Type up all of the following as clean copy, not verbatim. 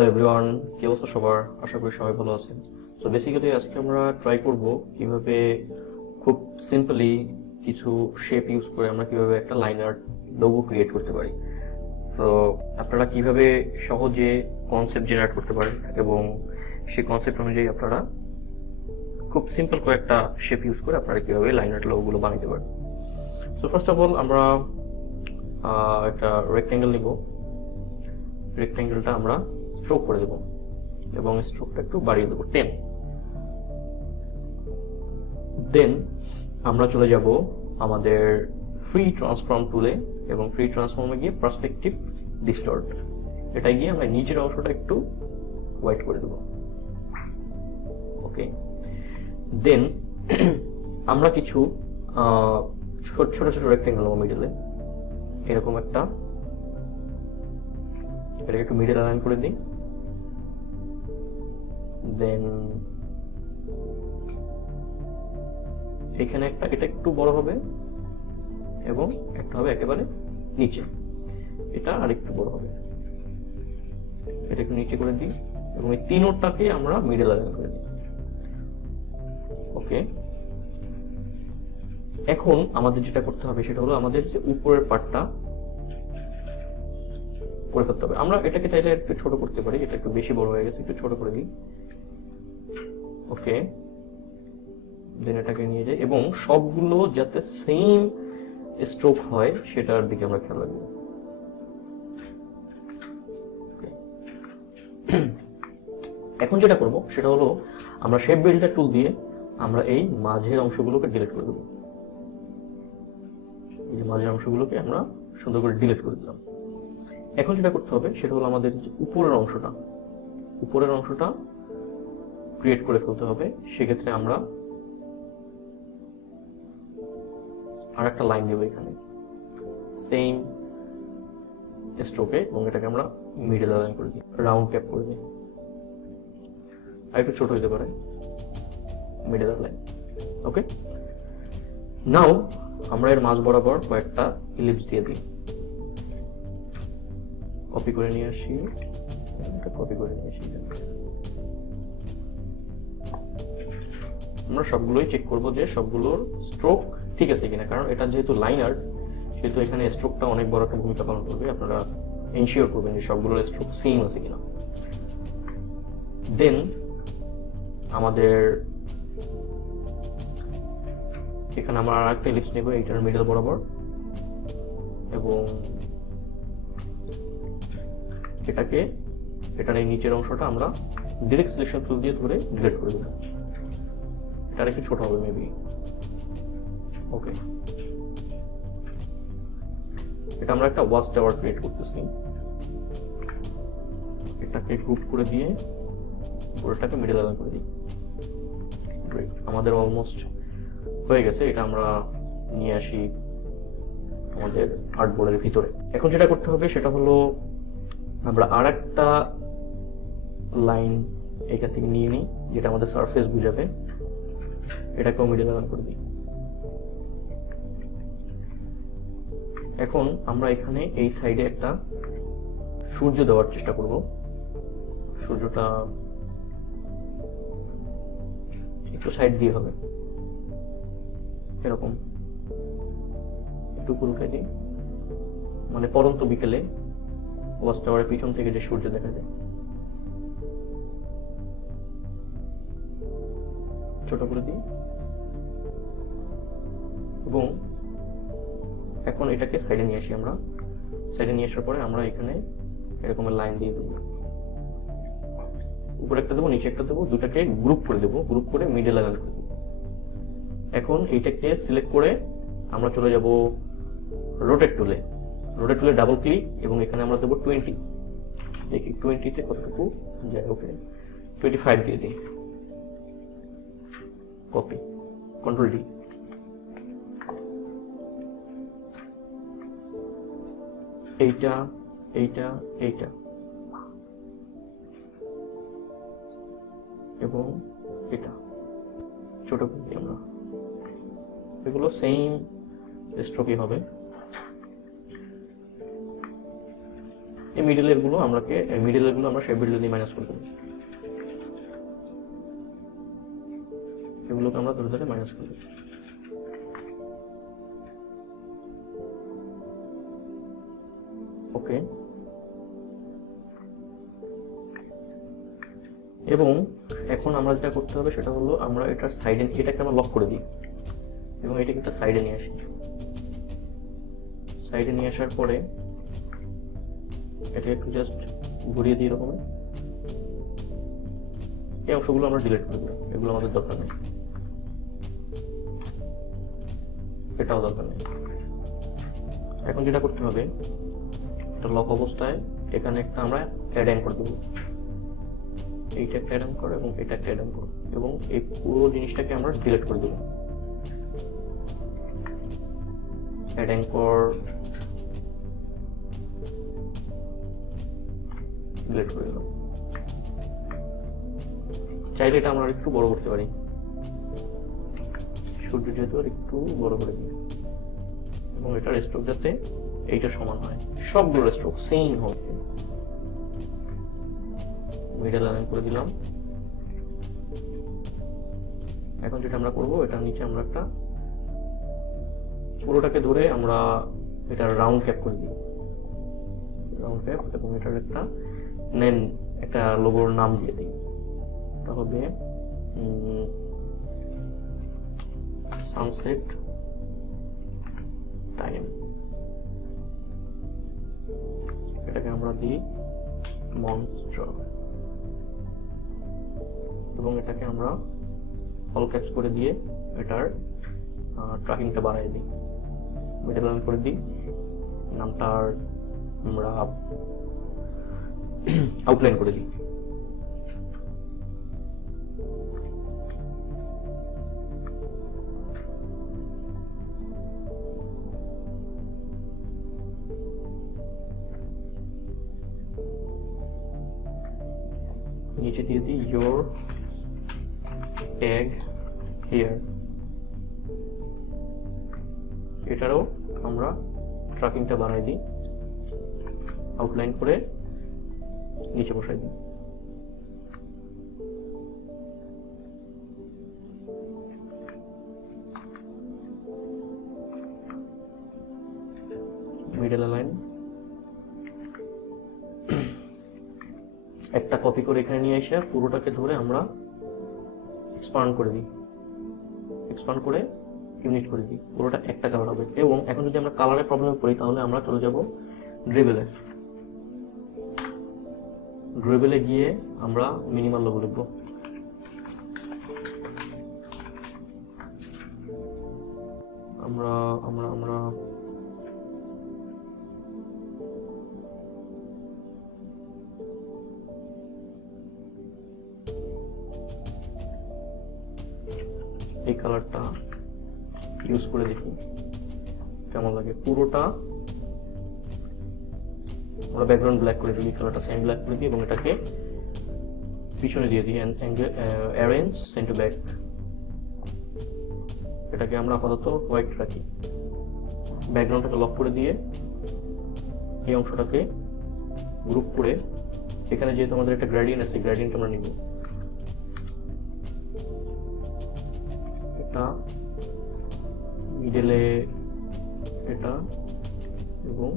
Hello everyone, কি অবস্থা সবার? আশা করি সবাই ভালো আছেন। সো বেসিক্যালি আজকে আমরা ট্রাই করব কিভাবে খুব সিম্পলি কিছু শেপ ইউজ করে আমরা কিভাবে একটা লাইন আর্ট লোগো ক্রিয়েট করতে পারি। সো আপনারা কিভাবে সহজে কনসেপ্ট জেনারেট করতে পারেন এবং সেই কনসেপ্ট অনুযায়ী আপনারা খুব সিম্পল করে একটা শেপ ইউজ করে আপনারা কিভাবে লাইন আর্ট লোগোগুলো বানাতে পারেন। সো ফার্স্ট অফ অল আমরা একটা রেক্ট্যাঙ্গেল নিব। রেক্ট্যাঙ্গেলটা আমরা স্ট্রোক করে দেব এবং স্ট্রোকটা একটু বাড়িয়ে দেব 10। দেন আমরা চলে যাব আমাদের ফ্রি ট্রান্সফর্ম টুলে এবং ফ্রি ট্রান্সফর্মে গিয়ে পার্সপেক্টিভ ডিস্টর্ট, এটা গিয়ে আমরা নিচের অংশটা একটু হোয়াইট করে দেব। ওকে, দেন আমরা কিছু ছোট ছোট রেক্ট্যাঙ্গেল নেব মিডলে, এরকম একটা, এটাকে একটু মিডল অ্যালাইন করে দিই। দেন এখানে একটা, এটা একটু বড় হবে এবং একটা হবে একেবারে নিচে, এটা আরেকটু বড় হবে, এটা একটু নিচে করে দিই এবং এই তিনটাকে আমরা মিডল অ্যালাইন করে দিই। ওকে, এখন আমাদের যেটা করতে হবে সেটা হলো আমাদের যে উপরের পার্টটা করে ফেলতে হবে। আমরা এটাকে চাইলে একটু ছোট করতে পারি, এটা একটু বেশি বড় হয়ে গেছে, একটু ছোট করে দিই। ওকে, দেন এটাকে নিয়ে যাই এবং সবগুলো যাতে সেম স্ট্রোক হয় সেটার দিকে আমরা খেয়াল রাখবো। এখন যেটা করব সেটা হলো আমরা শেপ বিল্ডার টুল দিয়ে আমরা এই মাঝের অংশগুলোকে ডিলিট করে দেবো। এই মাঝের অংশগুলোকে আমরা সুন্দর করে ডিলিট করে দিলাম। এখন যেটা করতে হবে সেটা হলো আমাদের উপরের অংশটা ক্রিয়েট করে ফেলতে হবে। সেক্ষেত্রে আমরা আর একটা লাইন দেবো এখানে সেম স্ট্রোকে এবং এটাকে আমরা মিডল লাইন করে দিই, রাউন্ড ক্যাপ করে দিই, আর একটু ছোট হতে পারে মিডল লাইন। ওকে, নাও আমরা এর মাঝ বরাবর কয়েকটা ইলিপস দিয়ে দিই। কপি করে নিয়ে আসি, আমরা সবগুলোই চেক করব যে সবগুলোর স্ট্রোক ঠিক আছে কিনা, কারণ এটা যেহেতু লাইন আর্ট সেহেতু এখানে স্ট্রোকটা অনেক বড় একটা ভূমিকা পালন করবে। আপনারা এনশিওর করবেন যে সবগুলোর স্ট্রোক সেম আছে কিনা। দেন আমাদের এখানে আমরা আর একটা ইলিপস নেব এইটার মিডল বরাবর এবং এটার এই নিচের অংশটা আমরা ডিরেক্ট সিলেকশন টুল দিয়ে ধরে ডিলিট করে দেব। এটা একটু ছোট হবে মেবি। ওকে, এটা আমরা একটা ওয়াচ টাওয়ার ক্রিয়েট করতেছি, এটাকে গ্রুপ করে দিয়ে পুরোটাকে মিডল অ্যালাইন করে দিই। গ্রেট, আমাদের অলমোস্ট হয়ে গেছে। এটা আমরা নিয়ে আসি আমাদের আর্টবোর্ডের ভিতরে। এখন যেটা করতে হবে সেটা হলো আমরা আর একটা লাইন এখান থেকে নিয়ে নিই যেটা আমাদের সারফেস বুঝাবে, এটাকেও মিডল অ্যালাইন করে দিই। এখন আমরা এখানে এই সাইডে একটা সূর্য দেওয়ার চেষ্টা করব। সূর্যটা একটু সাইড দিয়ে হবে, এরকম একটু উল্টে দিই, মানে পরন্ত বিকেলে ওয়াচ টাওয়ারের পিছন থেকে যে সূর্য দেখা যায়। ছোট করে দিই এবং এখন এটাকে সাইডে নিয়ে আসি। আমরা সাইডে নিয়ে আসার পরে আমরা এখানে এরকম লাইন দিয়ে দেবো, উপরে একটা দেবো, নিচে একটা দেবো, দুটাকে গ্রুপ করে দেবো, গ্রুপ করে মিডল অ্যালাইন করে দেবো। এখন এইটাকে সিলেক্ট করে আমরা চলে যাব রোটেট টুলে। রোটেট টুলে ডাবল ক্লিক এবং এখানে আমরা দেবো 20। দেখি 20-তে কতটুকু যায়। ওকে, 25 দিয়ে দিই, কপি, কন্ট্রোল ডি। এইটা এবং এটা ছোট করে দিই আমরা, এগুলো সেম স্ট্রোকই হবে। এই মিডলের গুলো আমরা শেপ বিল্ডার দিয়ে মাইনাস করে দেবো, এগুলোকে আমরা ধরে ধরে মাইনাস করে দেবো। ওকে, এবং এখন আমরা যেটা করতে হবে সেটা হলো আমরা এটার সাইডে এটাকে আমরা লক করে দিই এবং এটাকে একটা সাইডে নিয়ে আসি। সাইডে নিয়ে আসার পরে এটা একটু জাস্ট ঘুরিয়ে দিই এরকম। এই অংশগুলো আমরা ডিলিট করে দেবো, এগুলো আমাদের দরকার নেই, এটাও দরকার নেই। এখন যেটা করতে হবে, এটা লক অবস্থায় এখানে একটা আমরা অ্যাড করে দেবো, এইটা একটা অ্যাড করো এবং এটা একটা অ্যাড করো, এবং এই পুরো জিনিসটাকে আমরা ডিলিট করে দেবো। অ্যাড অ্যাঙ্কর ডিলিট করে দিলাম। চাইলে এটা আমরা একটু বড় করতে পারি, সূর্য যেহেতু আর একটু বড় করে দিই, এবং এটার স্ট্রোক যাতে এইটা সমান হয়, সবগুলোর স্ট্রোক সেম হবে। মিডল লাইন করে দিলাম। এখন যেটা আমরা করব, এটার নিচে আমরা একটা পুরোটাকে ধরে আমরা এটা রাউন্ড ক্যাপ করে দিই, রাউন্ড ক্যাপ, এবং এটার একটা নেম, একটা লোগোর নাম দিয়ে দিই। এটা হবে সানসেট টাইম। এটাকে আমরা দিই মনস্টার, এবং এটাকে আমরা অল ক্যাপস করে দিয়ে এটার ট্র্যাকিংটা বাড়াই দিই, মিডল লাইন করে দিই। নামটার আমরা আউটলাইন করে দিই। নিচে দিয়ে দিই your tag here, এটারও আমরা ট্র্যাকিংটা বাড়াই দিই, আউটলাইন করে নিচে বসাই দিই। মিডল লাইন একটা কপি করে এখানে নিয়ে এসে পুরোটাকে ধরে আমরা এক্সপান্ড করে দিই, এক্সপান্ড করে ইউনিট করে দিই, পুরোটা একটা কালার হবে। এবং এখন যদি আমরা কালারের প্রবলেমে পড়ি, তাহলে আমরা চলে যাব ড্রিবেলে। ড্রিবেলে গিয়ে আমরা মিনিমাল লোগো লিখব। আমরা আমরা আমরা এই কালারটা ইউজ করে দেখি কেমন লাগে। পুরোটা আমরা ব্যাকগ্রাউন্ড ব্ল্যাক করে দিই, কালারটা সেম ব্ল্যাক করে দিই, এবং এটাকে পিছনে দিয়ে দিই অ্যারেঞ্জ সেন্টার ব্যাক। এটাকে আমরা আপাতত হোয়াইট রাখি। ব্যাকগ্রাউন্ডটাকে লক করে দিয়ে এই অংশটাকে গ্রুপ করে, এখানে যেহেতু আমাদের একটা গ্রেডিয়েন্ট আছে, গ্রেডিয়েন্ট আমরা নিব। এটা মিডলে এটা এবং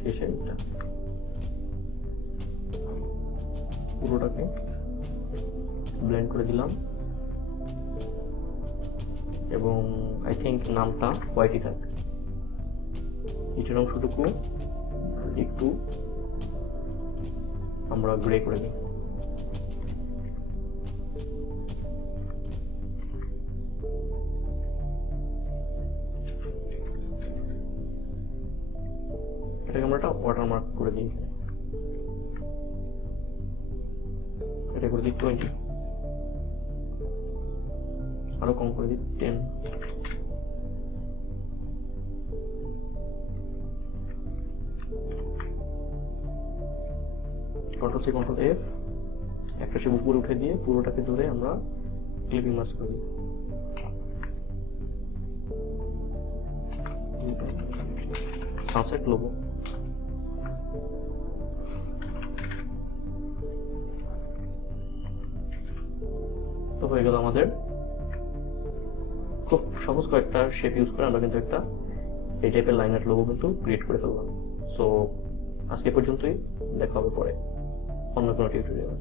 শেষে এটা, পুরোটাকে ব্লেন্ড করে দিলাম। এবং আই থিঙ্ক নামটা হোয়াইটই থাক। নিচের অংশটুকু একটু আমরা গ্রে করে নিই। এটাকে আমরা একটা ওয়াটারমার্ক করে দিই, এটা করে দিই 20, আরো কম করে দিই 10। কন্ট্রোল সি কন্ট্রোল এফ, একটা সে উপরে উঠে দিয়ে পুরোটাকে ধরে আমরা ক্লিপিং মাস্ক করে দিই। সানসেট লোগো তো হয়ে গেল আমাদের খুব সহজ কয়েকটা শেপ ইউজ করে আমরা কিন্তু একটা এই টাইপের লাইনার লোগো কিন্তু ক্রিয়েট করে ফেললাম। সো আজকে পর্যন্তই, দেখা হবে পরে অন্য কোনো টিউটোরিয়ালে।